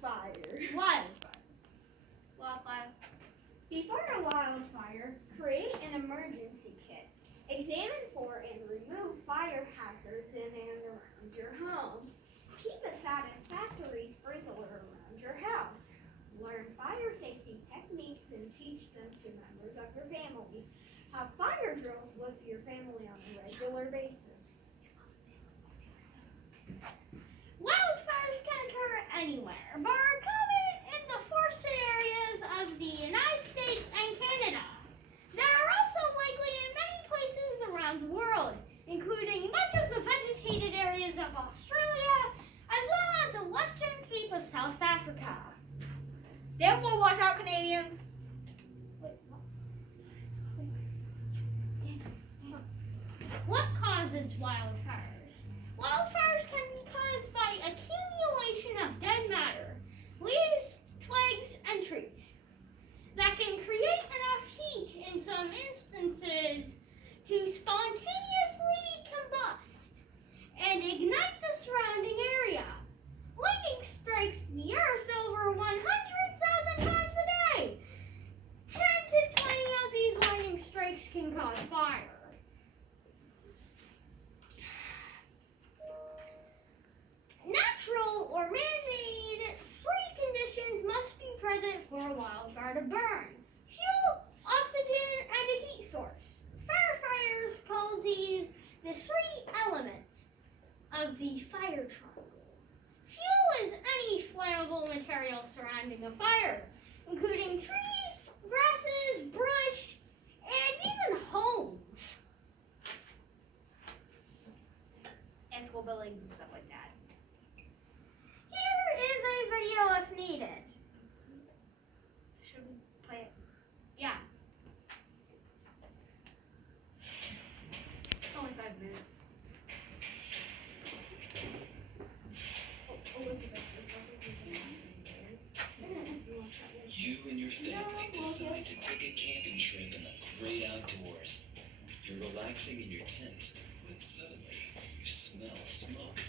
Wildfire. Wildfire. Before a wildfire, create an emergency kit. Examine for and remove fire hazards in and around your home. Keep a satisfactory sprinkler around your house. Learn fire safety techniques and teach them to members of your family. Have fire drills with your family on a regular basis. Wildfires can occur anywhere, but are common in the forested areas of the United States and Canada. They are also likely in many places around the world, including much of the vegetated areas of Australia, as well as the western Cape of South Africa. Therefore, watch out, Canadians. What causes wildfires? Wildfires can be caused by accumulation of dead matter, leaves, twigs, and trees that can create enough heat in some instances to spontaneously combust and ignite the surrounding area. Lightning strikes the earth over 100,000 times a day. 10 to 20 of these lightning strikes can cause fire. Natural or man-made free conditions must be present for a wildfire to burn. Fuel, oxygen, and a heat source. Firefighters call these the three elements of the fire triangle. Fuel is any flammable material surrounding a fire, including trees, grasses, brush, and even homes. And school buildings and stuff like that. Here is a video if needed. Should we play it? Yeah. Only 5 minutes. You and your family decide to take a camping trip in the great outdoors. You're relaxing in your tent when suddenly you smell smoke.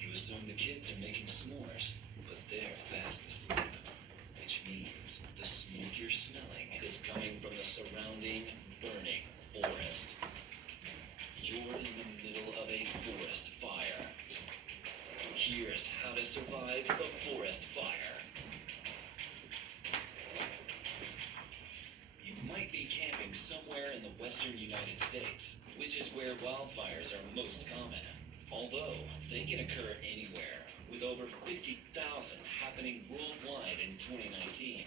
You assume the kids are making s'mores, but they're fast asleep, which means the smoke you're smelling is coming from the surrounding burning forest. You're in the middle of a forest fire. Here's how to survive a forest fire. You might be camping somewhere in the western United States, which is where wildfires are most common. Although they can occur anywhere, with over 50,000 happening worldwide in 2019.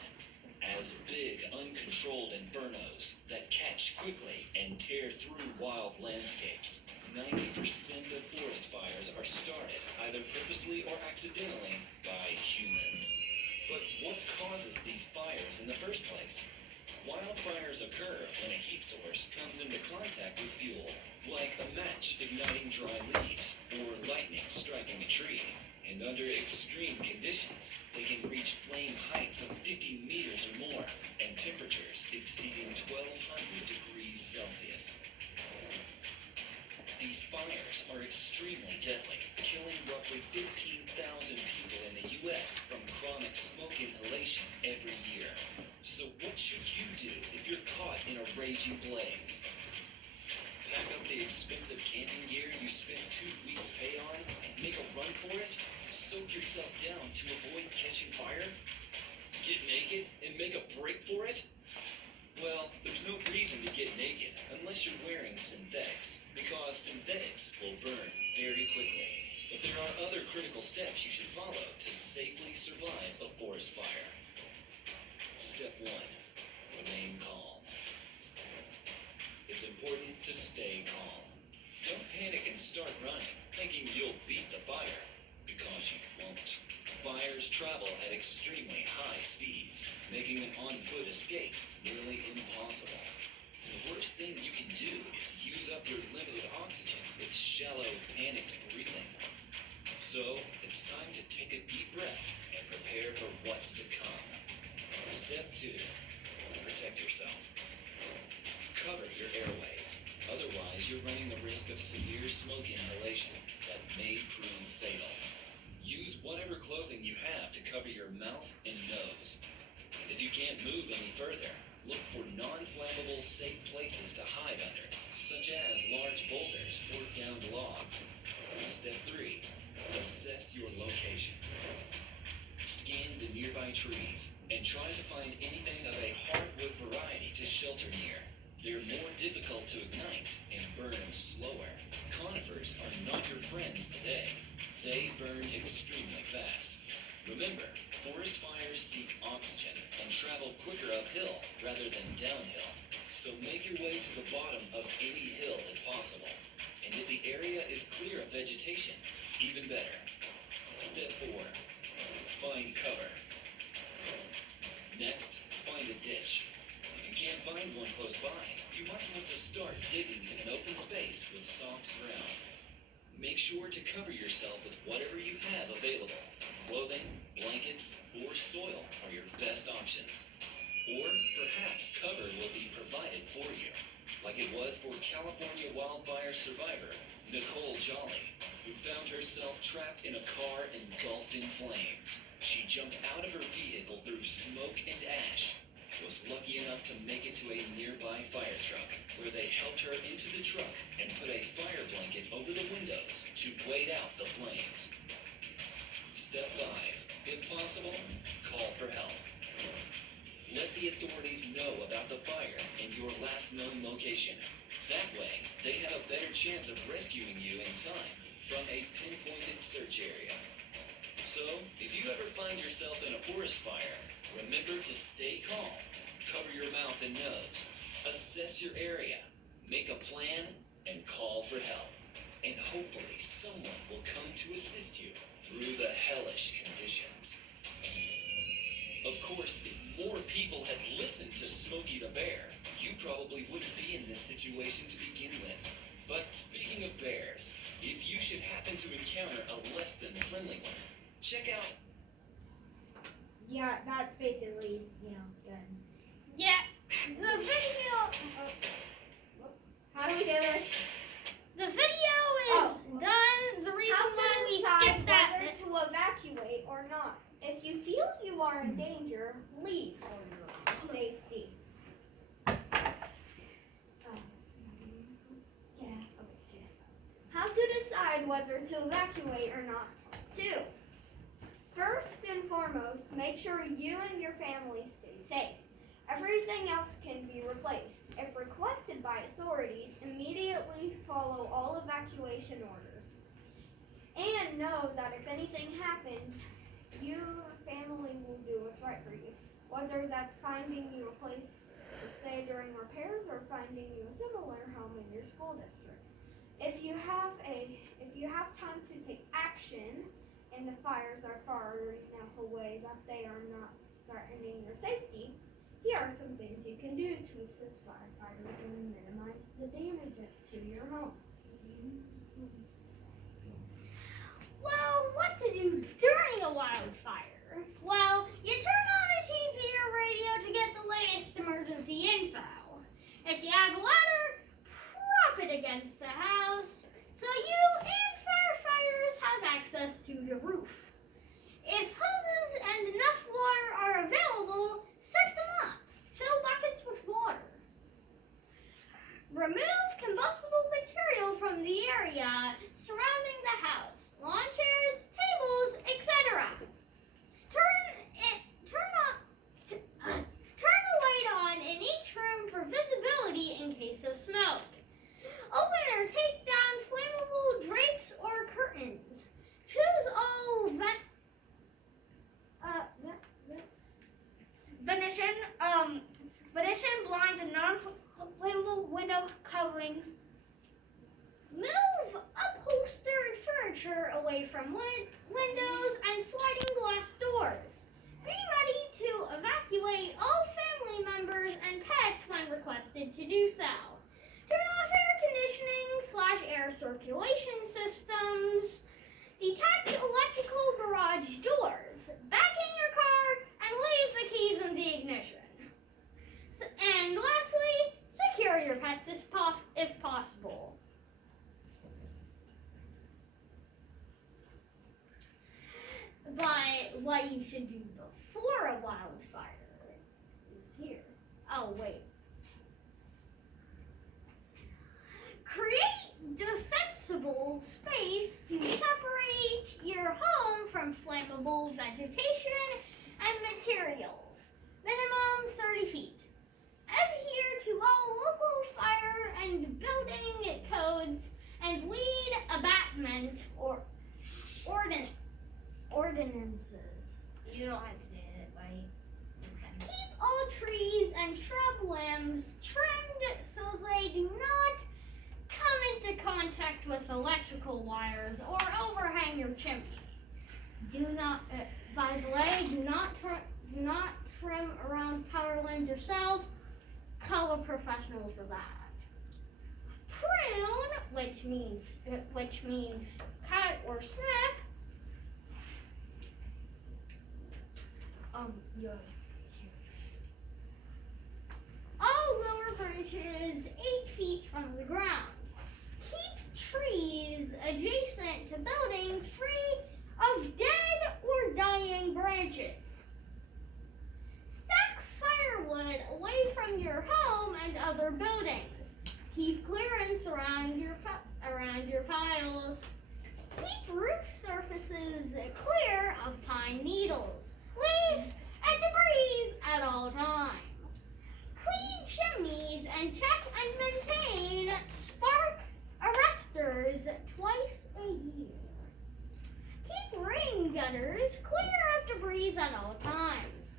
As big, uncontrolled infernos that catch quickly and tear through wild landscapes. 90% of forest fires are started, either purposely or accidentally, by humans. But what causes these fires in the first place? Wildfires occur when a heat source comes into contact with fuel, like a match igniting dry leaves or lightning striking a tree. And under extreme conditions, they can reach flame heights of 50 meters or more and temperatures exceeding 1,200 degrees Celsius. These fires are extremely deadly, killing roughly 15,000 people in the U.S. from chronic smoke inhalation every year. So what should you do if you're caught in a raging blaze? Pack up the expensive camping gear you spent 2 weeks' pay on and make a run for it? Soak yourself down to avoid catching fire? Get naked and make a break for it? Well, there's no reason to get naked unless you're wearing synthetics, because synthetics will burn very quickly. But there are other critical steps you should follow to safely survive a forest fire. Step 1. Remain calm. It's important to stay calm. Don't panic and start running, thinking you'll beat the fire, because you won't. Fires travel at extremely high speeds, making an on-foot escape nearly impossible. The worst thing you can do is use up your limited oxygen with shallow, panicked breathing. So, it's time to take a deep breath and prepare for what's to come. Step 2. Protect yourself. Cover your airways. Otherwise, you're running the risk of severe smoke inhalation that may prove fatal. use whatever clothing you have to cover your mouth and nose. And if you can't move any further, look for non-flammable, safe places to hide under, such as large boulders or downed logs. Step 3. Assess your location. Scan the nearby trees and try to find anything of a hardwood variety to shelter near. They're more difficult to ignite and burn slower. Conifers are not your friends today. They burn extremely fast. Remember, forest fires seek oxygen and travel quicker uphill rather than downhill. So make your way to the bottom of any hill if possible. And if the area is clear of vegetation, even better. Step 4. Find cover. Next, find a ditch. If you can't find one close by, you might want to start digging in an open space with soft ground. Make sure to cover yourself with whatever you have available. Clothing, blankets, or soil are your best options. Or perhaps cover will be provided for you, like it was for California wildfire survivor Nicole Jolly, who found herself trapped in a car engulfed in flames. She jumped out of her vehicle through smoke and ash, and was lucky enough to make it to a nearby fire truck, where they helped her into the truck and put a fire blanket over the windows to wait out the flames. Step 5. If possible, call for help. Let the authorities know about the fire and your last known location. That way, they have a better chance of rescuing you in time from a pinpointed search area. So, if you ever find yourself in a forest fire, remember to stay calm, cover your mouth and nose, assess your area, make a plan, and call for help. And hopefully someone will come to assist you through the hellish conditions. Of course, if more people had listened to Smokey the Bear, you probably wouldn't be in this situation to begin with. But speaking of bears, if you should happen to encounter a less than friendly one, check out... Yeah, that's basically, done. Yeah, The video. How do we do this? the video is done. The reason How to why we decide skipped that. whether to evacuate or not. If you feel you are in danger, leave for your safety. How to decide whether to evacuate or not. 2. First and foremost, make sure you and your family stay safe. Everything else can be replaced. If requested by authorities, immediately follow all evacuation orders. And know that if anything happens, your family will do what's right for you. Whether that's finding you a place to stay during repairs or finding you a similar home in your school district. If you have time to take action and the fires are far enough away that they are not threatening your safety, here are some things you can do to assist firefighters and minimize the damage to your home. Well, what to do during a wildfire? Well, you turn on a TV or radio to get the latest emergency info. If you have a ladder, prop it against the house so you and firefighters have access to the roof. If hoses and enough water are available, set them up. Fill buckets with water. Remove combustible material from the area surrounding the house, lawn chairs, tables, etc. Turn a light on in each room for visibility in case of smoke. Open or take down flammable drapes or curtains. Choose all Venetian blinds and non-flammable window coverings. Move upholstered furniture away from windows and sliding glass doors. Be ready to evacuate all family members and pets when requested to do so. Turn off air conditioning / air circulation systems. Detach electrical garage doors. Back in your car and leave the keys in the ignition. And lastly, secure your pets if possible. what you should do before a wildfire is here. Oh, wait. Create defensible space to separate your home from flammable vegetation and materials. Minimum 30 feet. Adhere to all local fire and building codes and weed abatement or ordinances. You don't have to do it, right? Keep all trees and shrub limbs trimmed so they do not come into contact with electrical wires or overhang your chimney. Do not, by the way, do not trim around power lines yourself. Call a professional for that. Prune, which means cut or snip. All lower branches 8 feet from the ground. Keep trees adjacent to buildings free of dead or dying branches. Stack firewood away from your home and other buildings. Keep clearance around your piles. Keep roof surfaces clear of pine needles, leaves, and debris at all times. Clean chimneys and check and maintain spark arresters twice a year. Keep rain gutters clear of debris at all times.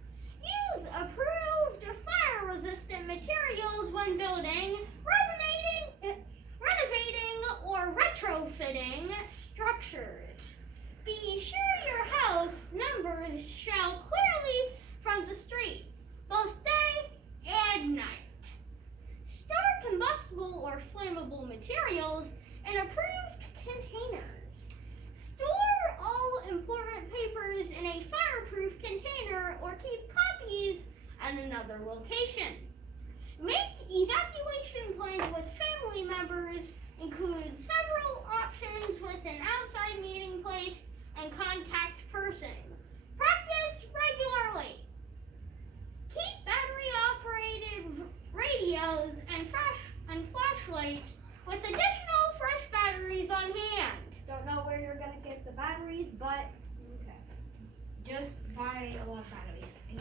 Use approved fire-resistant materials when building, renovating, or retrofitting structures. Be sure your house numbers show clearly from the street, both day and night. Store combustible or flammable materials in approved containers. Store all important papers in a fireproof container or keep copies at another location. Make evacuation plans with family members. Include several options with an outside meeting place and contact person. Practice regularly. Keep battery-operated radios and flashlights with additional fresh batteries on hand. Don't know where you're gonna get the batteries, but okay. Just buy a lot of batteries. And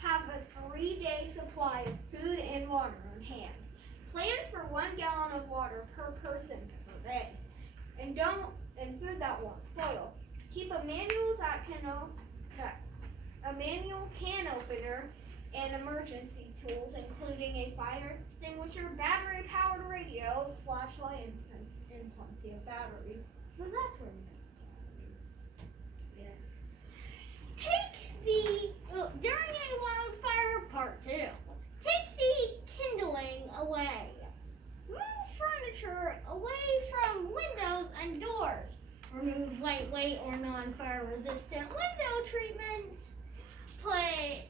Have a 3-day supply of food and water on hand. Plan for 1 gallon of water per person per day, and food that won't spoil. Keep a manual can opener and emergency tools, including a fire extinguisher, battery-powered radio, flashlight, and plenty of batteries. So that's where we get batteries. yes. During a wildfire, part 2, take the kindling away. Move furniture away from windows and doors. Remove lightweight or non-fire resistant window treatments. Make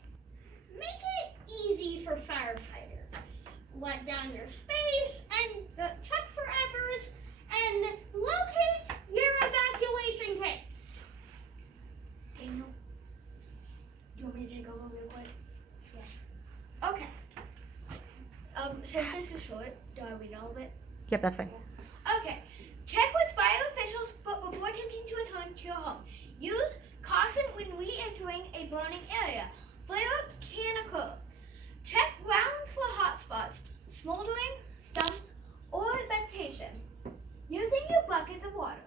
it easy for firefighters. Wet down your space and check for embers and locate your evacuation kits. Daniel, do you want me to take over real quick? Yes. Okay. Since this is short, do I read all of it? Yep, that's fine. Okay. Check with fire officials before attempting to return to your home. Use caution when re-entering a burning area. Flare-ups can occur. Check grounds for hot spots, smoldering, stumps, or vegetation. Using your buckets of water.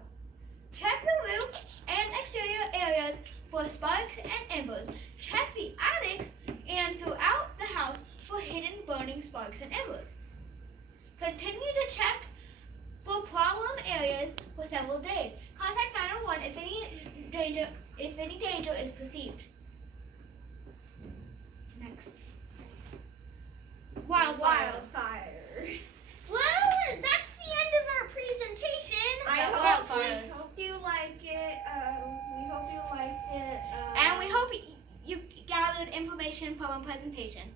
Check the roof and exterior areas for sparks and embers. Check the attic and throughout the house for hidden burning sparks and embers. Continue to check for problem areas for several days. Contact 911 if any danger is perceived. Next. Wildfires. Well, that's the end of our presentation. I About hope wildfires. we hope you like it. We hope you liked it. And we hope you gathered information from our presentation.